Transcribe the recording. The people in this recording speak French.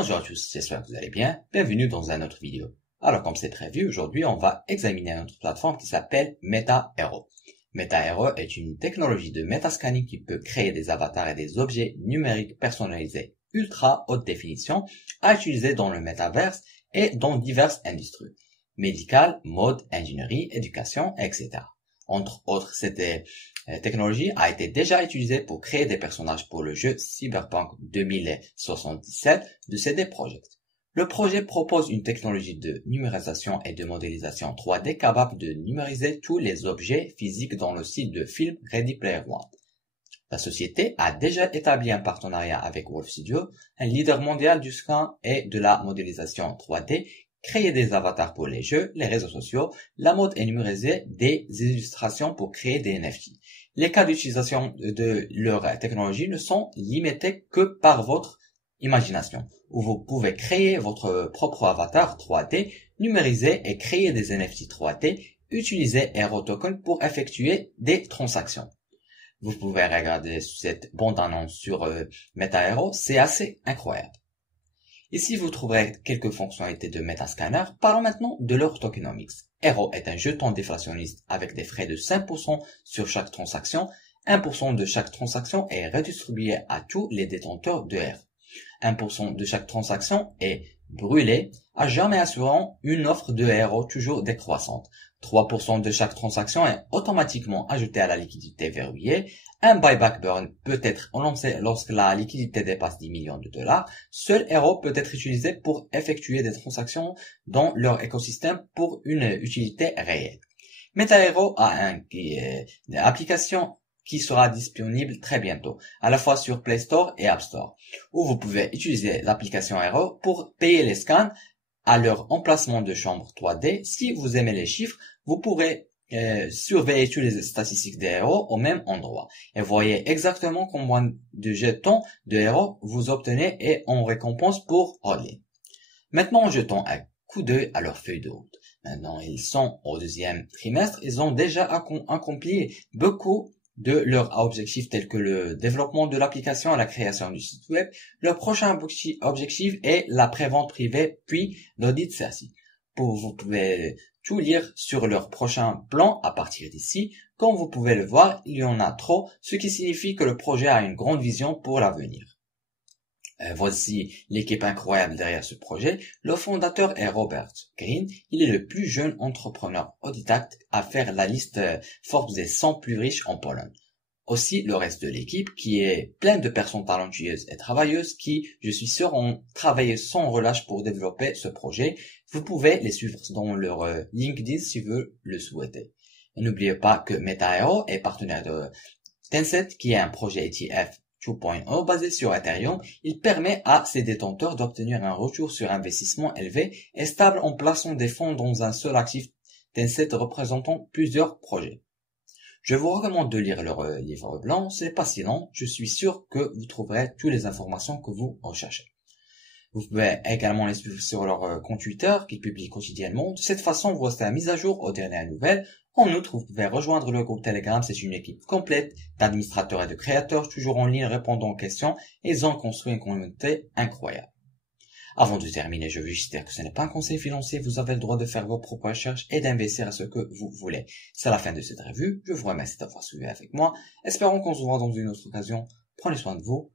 Bonjour à tous, j'espère que vous allez bien. Bienvenue dans une autre vidéo. Alors comme c'est prévu, aujourd'hui on va examiner une autre plateforme qui s'appelle MetaHero. MetaHero est une technologie de metascanning qui peut créer des avatars et des objets numériques personnalisés ultra haute définition à utiliser dans le métaverse et dans diverses industries. Médicales, mode, ingénierie, éducation, etc. Entre autres, cette technologie a été déjà utilisée pour créer des personnages pour le jeu Cyberpunk 2077 de CD Projekt. Le projet propose une technologie de numérisation et de modélisation 3D capable de numériser tous les objets physiques dans le style de film Ready Player One. La société a déjà établi un partenariat avec Wolf Studio, un leader mondial du scan et de la modélisation 3D, créer des avatars pour les jeux, les réseaux sociaux, la mode et numériser des illustrations pour créer des NFT. Les cas d'utilisation de leur technologie ne sont limités que par votre imagination, où vous pouvez créer votre propre avatar 3D, numériser et créer des NFT 3D, utiliser Hero Token pour effectuer des transactions. Vous pouvez regarder cette bande-annonce sur MetaHero, c'est assez incroyable. Ici, vous trouverez quelques fonctionnalités de Metascanner. Parlons maintenant de leur tokenomics. Hero est un jeton déflationniste avec des frais de 5% sur chaque transaction. 1% de chaque transaction est redistribué à tous les détenteurs de Hero. 1% de chaque transaction est brûlé, à jamais assurant une offre de Hero toujours décroissante. 3% de chaque transaction est automatiquement ajouté à la liquidité verrouillée. Un buyback burn peut être lancé lorsque la liquidité dépasse 10 millions de dollars. Seul Hero peut être utilisé pour effectuer des transactions dans leur écosystème pour une utilité réelle. MetaHero a une application qui sera disponible très bientôt, à la fois sur Play Store et App Store, où vous pouvez utiliser l'application Hero pour payer les scans à leur emplacement de chambre 3D. Si vous aimez les chiffres, vous pourrez surveiller toutes les statistiques des héros au même endroit et voyez exactement combien de jetons de héros vous obtenez et en récompense pour all-in. Maintenant, jetons un coup d'œil à leur feuille de route. Maintenant, ils sont au deuxième trimestre, ils ont déjà accompli beaucoup de leurs objectifs tels que le développement de l'application et la création du site web. Leur prochain objectif est la prévente privée puis l'audit certifié. Vous pouvez tout lire sur leur prochain plan à partir d'ici. Comme vous pouvez le voir, il y en a trop, ce qui signifie que le projet a une grande vision pour l'avenir. Voici l'équipe incroyable derrière ce projet. Le fondateur est Robert Green. Il est le plus jeune entrepreneur autodidacte à faire la liste Forbes des 100 plus riches en Pologne. Aussi le reste de l'équipe qui est pleine de personnes talentueuses et travailleuses qui, je suis sûr, ont travaillé sans relâche pour développer ce projet. Vous pouvez les suivre dans leur LinkedIn si vous le souhaitez. Et n'oubliez pas que MetaHero est partenaire de Tencent qui est un projet ETF 2.0 basé sur Ethereum. Il permet à ses détenteurs d'obtenir un retour sur investissement élevé et stable en plaçant des fonds dans un seul actif Tencent représentant plusieurs projets. Je vous recommande de lire leur livre blanc, c'est pas si long, je suis sûr que vous trouverez toutes les informations que vous recherchez. Vous pouvez également les suivre sur leur compte Twitter qu'ils publient quotidiennement. De cette façon, vous restez mis à jour aux dernières nouvelles. En outre, vous pouvez rejoindre le groupe Telegram, c'est une équipe complète d'administrateurs et de créateurs, toujours en ligne répondant aux questions, et ils ont construit une communauté incroyable. Avant de terminer, je veux juste dire que ce n'est pas un conseil financier, vous avez le droit de faire vos propres recherches et d'investir à ce que vous voulez. C'est la fin de cette revue, je vous remercie d'avoir suivi avec moi, espérons qu'on se voit dans une autre occasion, prenez soin de vous,